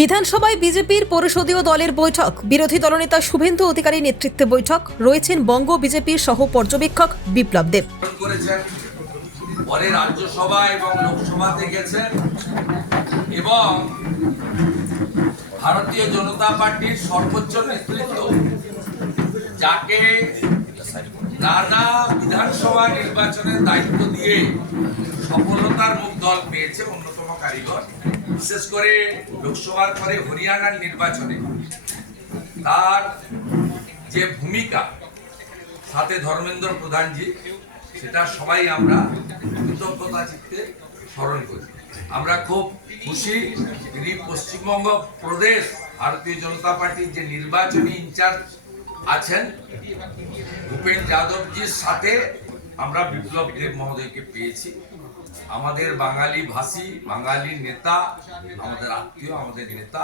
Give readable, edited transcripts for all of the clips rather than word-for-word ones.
বিধানসভায় বিজেপির পরিষদীয় দলের বৈঠক। বিরোধী দলনেতা শুভেন্দু অধিকারী নেতৃত্বে বৈঠক। রয়েছেন বঙ্গ বিজেপির সহ পর্যবেক্ষক বিপ্লব দেব। পরে রাজ্যসভা এবং লোকসভাতে গেছেন এবং ভারতীয় জনতা পার্টির সর্বোচ্চ নেতৃত্ব, যাকে নানা বিধানসভা নির্বাচনের দায়িত্ব দিয়ে সফলতার মুখ দল পেয়েছে, অন্যতম কারিগর, বিশেষ করে লোকসভার পরে হরিয়ানার নির্বাচনে তার যে ভূমিকা, সাথে ধর্মেন্দ্র প্রধানজি, সেটা সবাই আমরা কৃতজ্ঞতা চিত্তে স্মরণ করি। আমরা খুব খুশি তিনি পশ্চিমবঙ্গ প্রদেশ ভারতীয় জনতা পার্টির যে নির্বাচনী ইনচার্জ আছেন ভূপেন যাদবজির সাথে আমরা বিপ্লব দেব মহোদয়কে পেয়েছি। আমাদের বাঙালি ভাষী, বাঙালি নেতা, আমাদের আত্মীয়, আমাদের নেতা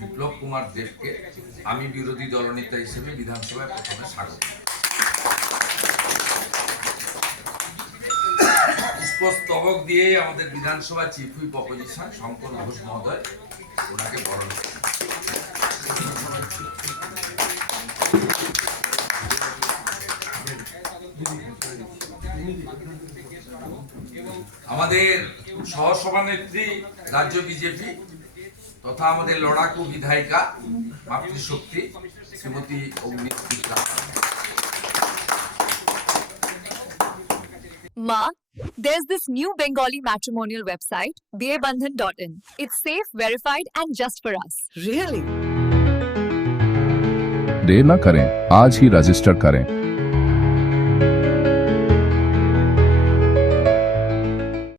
বিপ্লব কুমার দেবকে আমি বিরোধী দলনেতা হিসেবে বিধানসভায় প্রথমে স্বাগত। পুষ্পস্তবক দিয়ে আমাদের বিধানসভা chief whip opposition Shankar Ghosh মহোদয় ওনাকে বরণ করেন। আমাদের সহসভানেত্রী রাজ্য বিজেপি তথা আমাদের লড়াকু বিধায়িকা মাতৃশক্তি Shrimati Agnimitra. Ma, there's this new Bengali matrimonial website, BABandhan.in. It's safe, verified, and just for us. Really? देर न करें, आज ही रजिस्टर करें।